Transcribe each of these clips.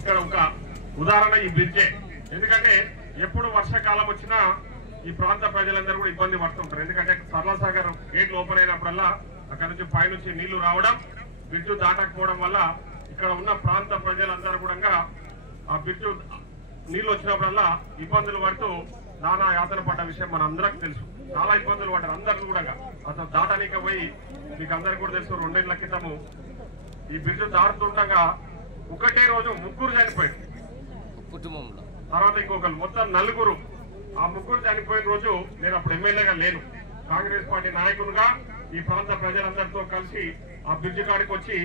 ఇక్కడ ఒక ఉదాహరణ ఈ బ్రిడ్జే. ఎందుకంటే ఎప్పుడు వర్షాకాలం వచ్చినా ఈ ప్రాంత ప్రజలందరూ కూడా ఇబ్బంది పడుతుంటారు. ఎందుకంటే సరళసాగర్ గేట్లు ఓపెన్ అయినప్పుడల్లా అక్కడ నుంచి పైనుంచి నీళ్లు రావడం, బ్రిడ్జ్ దాటకపోవడం వల్ల ఇక్కడ ఉన్న ప్రాంత ప్రజలందరూ కూడా ఆ బ్రిడ్జ్ నీళ్లు వచ్చినప్పుడల్లా ఇబ్బందులు పడుతూ నానా యాతన పడ్డ విషయం మన అందరికి తెలుసు. చాలా ఇబ్బందులు పడ్డారు అందరూ కూడా. అసలు దాటనీక పోయి మీకు అందరికి కూడా తెలుసు, 2 ఏళ్ల క్రితము ఈ బ్రిడ్జ్ దాటుతుండగా ఒకటే రోజు 3 చనిపోయారు కుటుంబంలో. తర్వాత ఇంకొకరు మొత్తం 4. ఆ 3 చనిపోయిన రోజు నేను అప్పుడు ఎమ్మెల్యేగా లేను. కాంగ్రెస్ పార్టీ నాయకులుగా ఈ ప్రాంత ప్రజలందరితో కలిసి ఆ బ్రిడ్జ్ కాడికి వచ్చి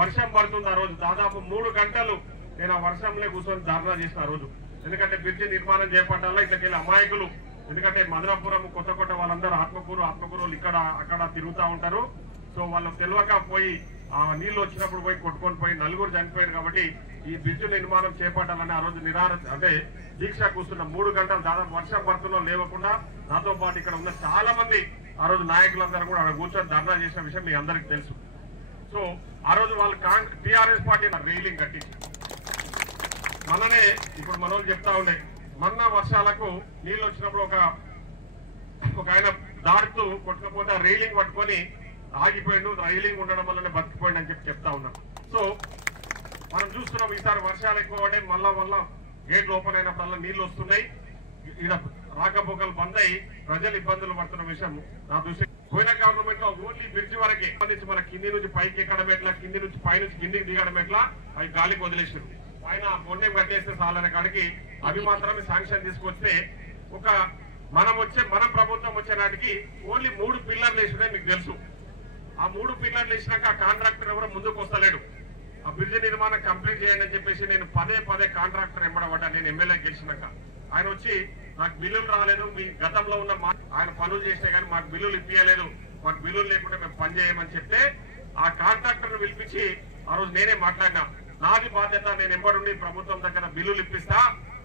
వర్షం పడుతుంది ఆ రోజు. దాదాపు 3 గంటలు నేను ఆ వర్షంలో కూర్చొని ధర్నా చేసిన ఆ రోజు. ఎందుకంటే బ్రిడ్జ్ నిర్మాణం చేపట్టాలా ఇట్లకెళ్ళి అమాయకులు, ఎందుకంటే మధురాపురం కొత్త వాళ్ళందరూ ఆత్మకూరులు ఇక్కడ అక్కడ తిరుగుతూ ఉంటారు. సో వాళ్ళు తెలియక పోయి ఆ నీళ్లు వచ్చినప్పుడు పోయి కొట్టుకొని పోయి 4 చనిపోయారు. కాబట్టి ఈ బ్రిడ్జ్ నిర్మాణం చేపట్టాలని ఆ రోజు అంటే దీక్ష కూర్చున్న 3 గంటలు దాదాపు వర్షం పడుతున్నా లేవకుండా నాతో పాటు ఇక్కడ ఉన్న చాలా మంది ఆ రోజు నాయకులందరూ కూడా అక్కడ కూర్చొని ధర్నా చేసిన విషయం మీ అందరికి తెలుసు. సో ఆ రోజు వాళ్ళు టీఆర్ఎస్ పార్టీ రైలింగ్ కట్టించి మననే ఇప్పుడు మన వాళ్ళు చెప్తా ఉండే, మొన్న వర్షాలకు నీళ్ళు వచ్చినప్పుడు ఒక ఆయన దాడుతూ కొట్టకపోతే ఆ రైలింగ్ పట్టుకొని ఆగిపోయిండు, రైలింగ్ ఉండడం వల్లనే బతికిపోయింది అని చెప్తా ఉన్నాం. సో మనం చూస్తున్నాం ఈసారి వర్షాలు ఎక్కువ పడే మళ్ళా గేట్లు ఓపెన్ అయినప్పుడల్లా నీళ్లు వస్తున్నాయి. ఇక్కడ రాకపోకలు బంద్ అయ్యి ప్రజలు ఇబ్బందులు పడుతున్న విషయం నా దృష్టి. పోయిన గవర్నమెంట్ లో ఓన్లీ బ్రిడ్జ్ వరకే సంబంధించి మన కింది నుంచి పైకి ఎక్కడం ఎట్లా, కింది నుంచి పైనుంచి కిందికి దిగడం ఎట్లా అవి గాలికి వదిలేసారు. ఆయన మొన్నే కట్టేస్తే చాలనే కాడికి అవి మాత్రమే శాంక్షన్ తీసుకొస్తే మన ప్రభుత్వం వచ్చే నాటికి ఓన్లీ 3 పిల్లర్లు వేసినాయి మీకు తెలుసు. ఆ 3 పిల్లర్లు వేసినాక ఆ కాంట్రాక్టర్ ఎవరో ముందుకు వస్తలేడు. ఆ బ్రిడ్జ్ నిర్మాణం కంప్లీట్ చేయండి అని చెప్పేసి నేను పదే కాంట్రాక్టర్ ఎంబడబడ్డా. నేను ఎమ్మెల్యే గెలిచినాక ఆయన వచ్చి నాకు బిల్లులు రాలేదు, మీ గతంలో ఉన్న ఆయన పనులు చేసినా కానీ మాకు బిల్లులు ఇప్పించలేదు, మాకు బిల్లులు లేకుండా మేము పని చేయమని చెప్తే ఆ కాంట్రాక్టర్ పిలిపించి ఆ రోజు నేనే మాట్లాడినా, నాది బాధ్యత, నేను ఎంబడుండి ప్రభుత్వం దగ్గర బిల్లులు ఇప్పిస్తా,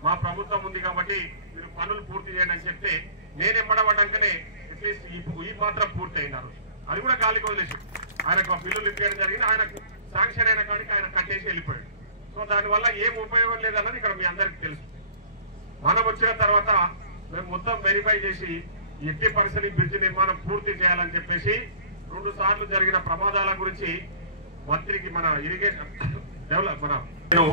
మా ప్రభుత్వం ఉంది కాబట్టి మీరు పనులు పూర్తి చేయండి అని చెప్తే నేను ఎంబడబడ్డాకనే అట్లీస్ట్ ఈ మాత్రం పూర్తి అయినారు. అది కూడా గాలికి వదిలేసి ఆయనకు బిల్లులు ఇప్పించడం జరిగింది. ఆయనకు శాంక్షన్ అయిన కాడికి ఆయన కట్టేసి వెళ్ళిపోయాడు. సో దానివల్ల ఏం ఉపయోగం లేదన్నది ఇక్కడ మీ అందరికి తెలుసు. మనం వచ్చిన తర్వాత మేము మొత్తం వెరిఫై చేసి ఎట్టి పరిస్థితి బ్రిడ్జ్ నిర్మాణం పూర్తి చేయాలని చెప్పేసి 2 సార్లు జరిగిన ప్రమాదాల గురించి మంత్రికి మన ఇరిగేషన్ నేను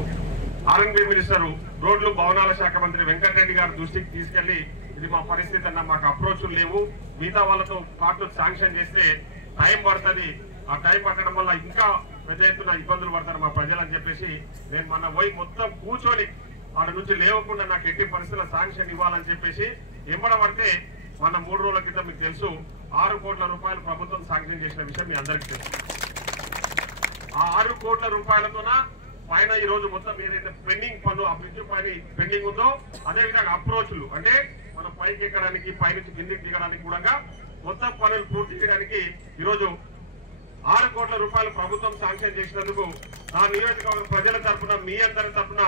ఆర్ఎన్బి మినిస్టర్ రోడ్లు భవనాల శాఖ మంత్రి వెంకటరెడ్డి గారి దృష్టికి తీసుకెళ్లి ఇది మా పరిస్థితి అన్న, మాకు అప్రోచ్లు లేవు, మిగతా వాళ్ళతో పాటు శాంక్షన్ చేస్తే టైం పడుతుంది, ఆ టైం పట్టడం వల్ల ఇంకా పెద్ద ఎత్తున ఇబ్బందులు పడతారు మా ప్రజలు అని చెప్పేసి నేను మొన్న పోయి మొత్తం కూర్చొని వాటి నుంచి లేవకుండా నాకు ఎట్టి పరిస్థితుల్లో శాంక్షన్ ఇవ్వాలని చెప్పేసి ఎంబడబడితే మన 3 రోజుల క్రితం మీకు తెలుసు 6 కోట్ల రూపాయలు ప్రభుత్వం శాంక్షన్ చేసిన విషయం మీ అందరికీ తెలుసు. ఆ 6 కోట్ల రూపాయలతోన పైన ఈ రోజు మొత్తం ఏదైతే పెండింగ్ పనులు ఆ బ్రిడ్జ్ పైన పెండింగ్ ఉందో అదే విధంగా అప్రోచ్లు అంటే మనం పైకి ఎక్కడానికి పైనుంచి కిందికి దిగడానికి కూడా మొత్తం పనులు పూర్తి చేయడానికి ఈరోజు 6 కోట్ల రూపాయలు ప్రభుత్వం శాంక్షన్ చేసినందుకు నా నియోజకవర్గ ప్రజల తరఫున మీ అందరి తరఫున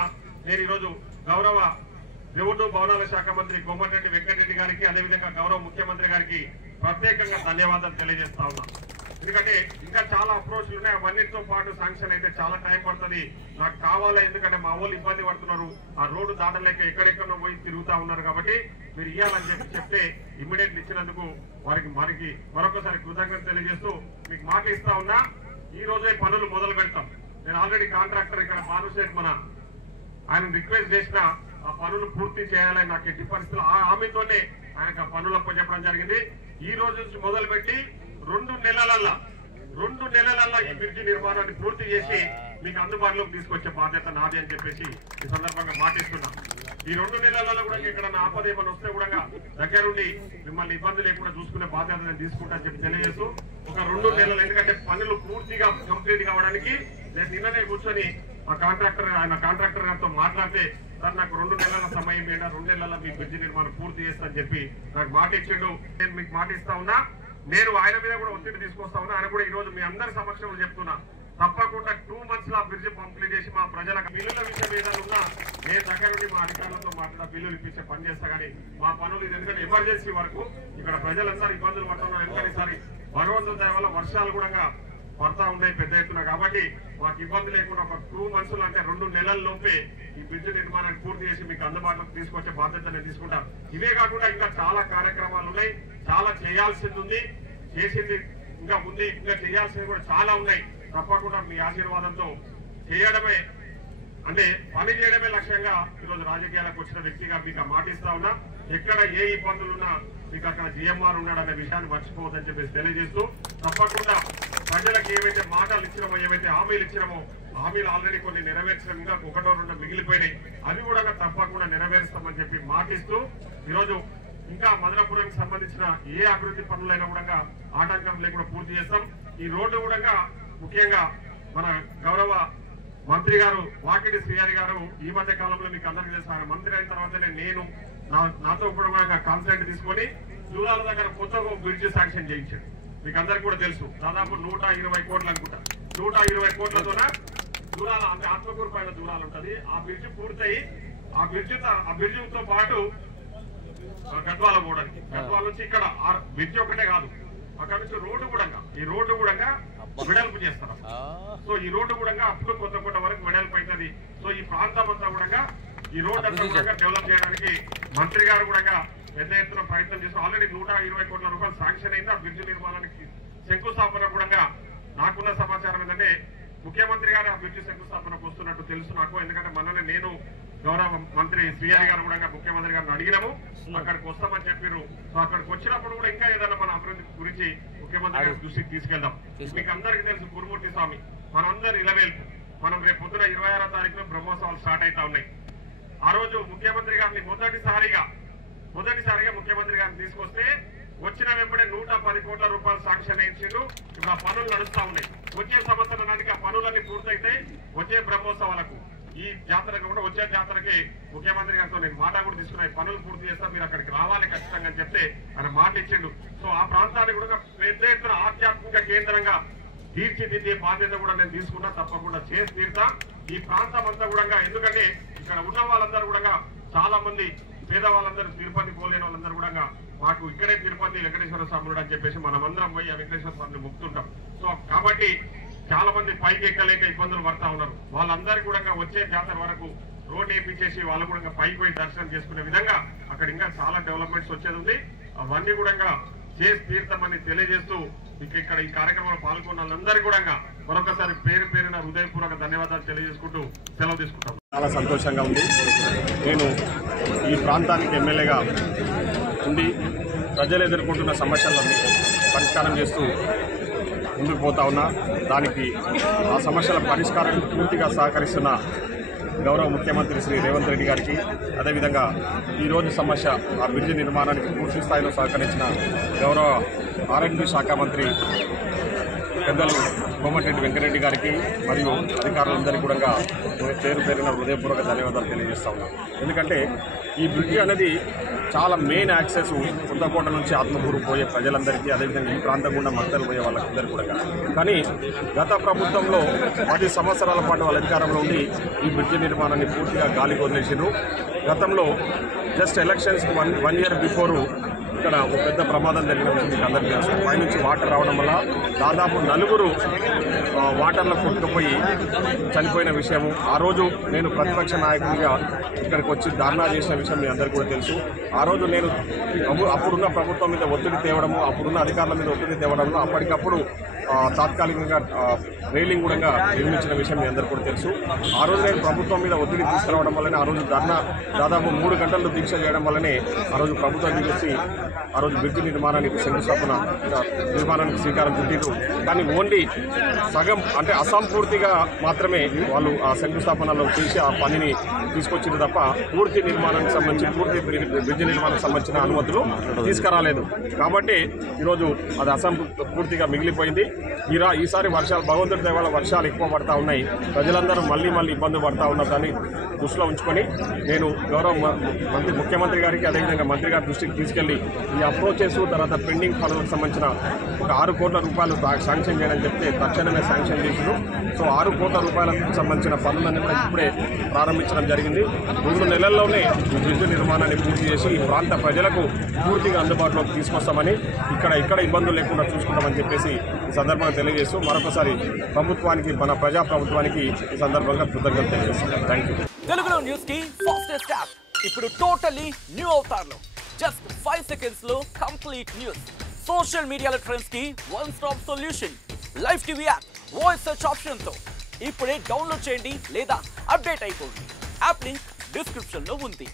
నేను ఈరోజు గౌరవ రెవెన్యూ భవనాల శాఖ మంత్రి కోమటిరెడ్డి వెంకటరెడ్డి గారికి అదేవిధంగా గౌరవ ముఖ్యమంత్రి గారికి ప్రత్యేకంగా ధన్యవాదాలు తెలియజేస్తా ఉన్నా. ఎందుకంటే ఇంకా చాలా అప్రోచ్లు ఉన్నాయి, అవన్నిటితో పాటు శాంక్షన్ అయితే చాలా టైం పడుతుంది, నాకు కావాలా, ఎందుకంటే మా వాళ్ళు ఇబ్బంది పడుతున్నారు, ఆ రోడ్డు దాటలేక ఎక్కడెక్కడో పోయి తిరుగుతా ఉన్నారు కాబట్టి మీరు ఇవ్వాలని చెప్తే ఇమ్మీడియట్లీ ఇచ్చినందుకు వారికి మరొకసారి కృతజ్ఞత తెలియజేస్తూ మీకు మాట ఇస్తా ఉన్నా. ఈ రోజే పనులు మొదలు పెడతాం. నేను ఆల్రెడీ కాంట్రాక్టర్ ఇక్కడ మానుసేట్ ఆయన రిక్వెస్ట్ చేసిన ఆ పనులు పూర్తి చేయాలని నాకు ఎట్టి పరిస్థితులు ఆ హామీతోనే ఆయనకు ఆ పనులు అప్పచెప్పడం జరిగింది. ఈ రోజు నుంచి మొదలుపెట్టి 2 నెలలల్లా ఈ బ్రిడ్జి నిర్మాణాన్ని పూర్తి చేసి మీకు అందుబాటులోకి తీసుకొచ్చే బాధ్యత నాది అని చెప్పేసి ఈ సందర్భంగా మాటిస్తున్నా. ఈ 2 నెలలలో కూడా ఇక్కడ ఆపద ఏమైనా వస్తే కూడా దగ్గరుండి మిమ్మల్ని ఇబ్బంది లేకుండా చూసుకునే బాధ్యత నేను తీసుకుంటా అని చెప్పి తెలియజేస్తూ ఒక 2 నెలలు, ఎందుకంటే పనులు పూర్తిగా కంప్లీట్ కావడానికి నేను నిన్ననే కూర్చొని ఆయన కాంట్రాక్టర్ గారితో మాట్లాడితే సార్ నాకు 2 నెలల సమయం లేదా 2 నెలల మీ బ్రిడ్జి నిర్మాణం పూర్తి చేస్తా అని చెప్పి నాకు మాట ఇచ్చిండు. నేను మీకు మాట ఇస్తా ఉన్నా. నేను ఆయన మీద కూడా ఒత్తిడి తీసుకొస్తా ఉన్నా. ఆయన కూడా ఈ రోజు మీ అందరి సమక్షంలో చెప్తున్నా, తప్పకుండా 2 months లో బ్రిడ్జ్ కంప్లీట్ చేసి మా ప్రజలకు బిల్లుల విషయం ఏదైనా ఉన్నా నేను దగ్గర నుండి మా అధికారులతో మాట్లాడ బిల్లులు ఇప్పించే పని చేస్తా. కానీ మా పనులు ఎందుకంటే ఎమర్జెన్సీ వరకు ఇక్కడ ప్రజలందరూ ఇబ్బందులు పడుతున్నారు. ఎందుకంటే ఈసారి భగవంతుడి దయ వల్ల వర్షాలు కూడా పడతా ఉన్నాయి పెద్ద ఎత్తున. కాబట్టి మాకు ఇబ్బంది లేకుండా ఒక 2 మంత్స్ అంటే 2 నెలల లోపే ఈ బ్రిడ్జ్ నిర్మాణాన్ని పూర్తి చేసి మీకు అందుబాటులోకి తీసుకొచ్చే బాధ్యత నేను తీసుకుంటాను. ఇవే కాకుండా ఇంకా చాలా కార్యక్రమాలు ఉన్నాయి, చాలా చేయాల్సింది ఉంది, చేసింది ఇంకా ఉంది, ఇంకా చేయాల్సింది కూడా చాలా ఉన్నాయి. తప్పకుండా మీ ఆశీర్వాదంతో చేయడమే అంటే పని చేయడమే లక్ష్యంగా ఈరోజు రాజకీయాలకు వచ్చిన వ్యక్తిగా మీకు మాటిస్తా ఉన్నా. ఎక్కడ ఏ ఇబ్బందులున్నా మీకు అక్కడ జిఎంఆర్ ఉన్నాడనే విషయాన్ని మర్చిపోవద్దని చెప్పేసి తెలియజేస్తూ, తప్పకుండా ప్రజలకు ఏవైతే మాటలు ఇచ్చినామో, ఏవైతే హామీలు ఇచ్చినామో, హామీలు ఆల్రెడీ కొన్ని నెరవేర్చడం, ఇంకా 1-2 మిగిలిపోయినాయి, అవి కూడా తప్పకుండా నెరవేరుస్తామని చెప్పి మాటిస్తూ, ఈరోజు ఇంకా మదనపురానికి సంబంధించిన ఏ అభివృద్ధి పనులైనా కూడా ఆటంకం లేకుండా పూర్తి చేస్తాం. ఈ రోడ్డు కూడా ముఖ్యంగా మన గౌరవ మంత్రి గారు వాకిటి శ్రీహరి గారు ఈ మధ్య కాలంలో మీకు అందరికీ తెలుసు, ఆయన మంత్రి అయిన తర్వాతనే నేను నాతో కూడా కాన్సెంట్ తీసుకొని జూరాల దగ్గర కొత్తగా బ్రిడ్జ్ శాంక్షన్ చేయించాడు. మీకు అందరికి కూడా తెలుసు, దాదాపు 120 కోట్లు అనుకుంటా. 120 కోట్లతోన జూరాల అంటే ఆత్మకూరు పైన జూరాలు ఉంటది. ఆ బ్రిడ్జ్ పూర్తయి ఆ బ్రిడ్జితో పాటు గద్వాల పోవడానికి, గద్వాల నుంచి ఇక్కడ బ్రిడ్జ్ ఒకటే కాదు, అక్కడ నుంచి రోడ్డు కూడా, ఈ రోడ్డు కూడా వెడల్పు చేస్తారు. సో ఈ రోడ్డు కూడా అప్పుడు కొత్త వరకు వెడల్పు అవుతుంది. సో ఈ ప్రాంతం అంతా కూడా ఈ రోడ్ అంతా కూడా డెవలప్ చేయడానికి మంత్రి గారు కూడా పెద్ద ఎత్తున ప్రయత్నం చేస్తూ ఆల్రెడీ 120 కోట్ల రూపాయలు శాంక్షన్ అయింది. ఆ బ్రిడ్జ్ నిర్మాణానికి శంకుస్థాపన కూడా నాకున్న సమాచారం ఏంటంటే ముఖ్యమంత్రి గారు ఆ బ్రిడ్జ్ శంకుస్థాపనకు వస్తున్నట్టు తెలుసు నాకు. ఎందుకంటే మొన్ననే నేను గౌరవ మంత్రి శ్రీహరి గారు కూడా ముఖ్యమంత్రి గారిని అడిగినాము, అక్కడికి వస్తామని చెప్పారు. సో అక్కడికి వచ్చినప్పుడు కూడా ఇంకా ఏదైనా మన అభివృద్ధి గురించి ముఖ్యమంత్రి గారి దృష్టికి తీసుకెళ్దాం. మీకు అందరికీ తెలుసు కురుమూర్తి స్వామి మనందరి ఇలవేల్పు. మనం రేపు పొద్దున 26వ తారీఖున బ్రహ్మోత్సవాలు స్టార్ట్ అవుతా ఉన్నాయి. ఆ రోజు ముఖ్యమంత్రి గారిని మొదటిసారిగా ముఖ్యమంత్రి గారిని తీసుకొస్తే వచ్చిన వెంబడే 110 కోట్ల రూపాయలు శాంక్షన్ అయించిండు. ఇప్పుడు ఆ పనులు నడుస్తా ఉన్నాయి. వచ్చే సంవత్సరం నాటికి ఆ పనులన్నీ పూర్తయితే వచ్చే బ్రహ్మోత్సవాలకు ఈ జాతరకు కూడా వచ్చే జాతరకి ముఖ్యమంత్రి గారితో నేను మాట కూడా తీసుకున్నా, పనులు పూర్తి చేస్తా, మీరు అక్కడికి రావాలి ఖచ్చితంగా అని చెప్తే ఆయన మాట ఇచ్చిండు. సో ఆ ప్రాంతాన్ని కూడా పెద్ద ఎత్తున ఆధ్యాత్మిక కేంద్రంగా తీర్చిదిద్దే బాధ్యత కూడా నేను తీసుకున్నా, తప్పకుండా చేసి తీరుతా. ఈ ప్రాంతం అంతా కూడా ఎందుకంటే ఇక్కడ ఉన్న వాళ్ళందరూ కూడా చాలా మంది పేదవాళ్ళందరూ తిరుపతి పోలేని వాళ్ళందరూ కూడా మాకు ఇక్కడే తిరుపతి వెంకటేశ్వర స్వామి అని చెప్పేసి మనమందరం పోయి ఆ వెంకటేశ్వర స్వామిని మొక్కుతుంటాం. సో కాబట్టి చాలా మంది పైకి ఎక్కలేక ఇబ్బందులు పడతా ఉన్నారు. వాళ్ళందరూ కూడా వచ్చే జాతర వరకు రోడ్ వేయించేసి వాళ్ళు కూడా పైకి పోయి దర్శనం చేసుకునే విధంగా అక్కడ ఇంకా చాలా డెవలప్మెంట్స్ వచ్చేది ఉంది. అవన్నీ కూడా చేసి తీర్థమని తెలియజేస్తూ ఇక్కడ ఈ కార్యక్రమంలో పాల్గొన్న వాళ్ళందరూ కూడా మరొకసారి పేరున హృదయపూర్వక ధన్యవాదాలు తెలియజేసుకుంటూ సెలవు తీసుకుంటాం. చాలా సంతోషంగా ఉంది. నేను ఈ ప్రాంతానికి ఎమ్మెల్యేగా ఉండి ప్రజలు ఎదుర్కొంటున్న సమస్యలను పరిష్కారం చేస్తూ ముందుకు పోతా ఉన్నా. దానికి ఆ సమస్యల పరిష్కారానికి పూర్తిగా సహకరిస్తున్న గౌరవ ముఖ్యమంత్రి శ్రీ రేవంత్ రెడ్డి గారికి, అదేవిధంగా ఈరోజు సమస్య ఆ బ్రిడ్జి నిర్మాణానికి పూర్తి స్థాయిలో సహకరించిన గౌరవ ఆర్ఎండ్బి శాఖ మంత్రి పెద్దలు కోమటిరెడ్డి వెంకటరెడ్డి గారికి మరియు అధికారులందరికీ కూడా పేరున హృదయపూర్వక ధన్యవాదాలు తెలియజేస్తా ఉన్నాం. ఎందుకంటే ఈ బ్రిడ్జి అనేది చాలా మెయిన్ యాక్సెస్ కొత్తకోట నుంచి ఆత్మకూరు పోయే ప్రజలందరికీ, అదేవిధంగా ఈ ప్రాంతం గుండా మద్దతు పోయే వాళ్ళందరికీ కూడా. కానీ గత ప్రభుత్వంలో 10 సంవత్సరాల పాటు వాళ్ళ అధికారంలో ఉండి ఈ బ్రిడ్జి నిర్మాణాన్ని పూర్తిగా గాలికి వదిలేసారు. గతంలో జస్ట్ ఎలక్షన్స్ 1 year బిఫోరు ఇక్కడ ఒక పెద్ద ప్రమాదం జరిగిన విషయం మీకు అందరికీ తెలుసు. పైనుంచి వాటర్ రావడం వల్ల దాదాపు 4 వాటర్లో కొట్టుకుపోయి చనిపోయిన విషయము. ఆ రోజు నేను ప్రతిపక్ష నాయకుడిగా ఇక్కడికి వచ్చి ధర్నా చేసిన విషయం మీ అందరికీ కూడా తెలుసు. ఆ రోజు నేను అప్పుడున్న ప్రభుత్వం మీద ఒత్తిడి తేవడము, అప్పుడున్న అధికారుల మీద ఒత్తిడి తేవడంలో అప్పటికప్పుడు తాత్కాలికంగా రైలింగ్ కూడా నిర్మించిన విషయం మీ అందరికీ కూడా తెలుసు. ఆ రోజు నేను ప్రభుత్వం మీద ఒత్తిడి తీసుకురావడం వల్లనే ఆ రోజు ధర్నా దాదాపు 3 గంటలు దీక్ష చేయడం వల్లనే ఆ రోజు ప్రభుత్వం దిగొచ్చి ఆ రోజు బ్రిడ్జి నిర్మాణానికి శంకుస్థాపన నిర్మాణానికి శ్రీకారం చుట్టారు. కానీ ఓన్లీ సగం అంటే అసంపూర్తిగా మాత్రమే వాళ్ళు ఆ శంకుస్థాపనలో చేసి ఆ పనిని తీసుకొచ్చింది తప్ప పూర్తి నిర్మాణానికి సంబంధించి బ్రిడ్జి నిర్మాణానికి సంబంధించిన అనుమతులు తీసుకురాలేదు. కాబట్టి ఈరోజు అది అసంపూర్తిగా మిగిలిపోయింది. ఈసారి వర్షాలు భగవంతుడి దయ వల్ల వర్షాలు ఎక్కువ పడతా ఉన్నాయి. ప్రజలందరూ మళ్ళీ ఇబ్బంది పడతా ఉన్నారు. దాన్ని దృష్టిలో ఉంచుకొని నేను గౌరవ ముఖ్యమంత్రి గారికి, అదేవిధంగా మంత్రి గారి దృష్టికి తీసుకెళ్లి ఈ అప్రోచెస్ తర్వాత పెండింగ్ పనులకు సంబంధించిన ఒక 6 కోట్ల రూపాయలు శాంక్షన్ చేయడం చెప్తే తక్షణమే శాంక్షన్ చేసారు. సో 6 కోట్ల రూపాయలకు సంబంధించిన పనులన్నీ కూడా ఇప్పుడే ప్రారంభించడం జరిగింది. 2 నెలల్లోనే ఈ బ్రిడ్జ్ నిర్మాణాన్ని పూర్తి చేసి చేసి ఈ ప్రాంత ప్రజలకు పూర్తిగా అందుబాటులోకి తీసుకొస్తామని ఇక్కడ ఇబ్బందులు లేకుండా చూసుకుంటామని చెప్పేసి ఈ సందర్భంగా తెలియజేస్తూ మరొకసారి ప్రభుత్వానికి మన ప్రజా ప్రభుత్వానికి ఈ సందర్భంగా కృతజ్ఞతలు తెలియజేస్తున్నాను. Thank you. తెలుగులో న్యూస్ కి ఫాస్టెస్ట్ యాప్ ఇప్పుడు టోటలీ న్యూ అవతార్లో జస్ట్ 5 seconds లో కంప్లీట్ న్యూస్. సోషల్ మీడియాలో ట్రెండ్స్ కి one stop solution. Live TV app voice search option తో ఇప్పుడే డౌన్లోడ్ చేయండి లేదా అప్డేట్ అయిపోండి. యాప్ లింక్ డిస్క్రిప్షన్ లో ఉంది.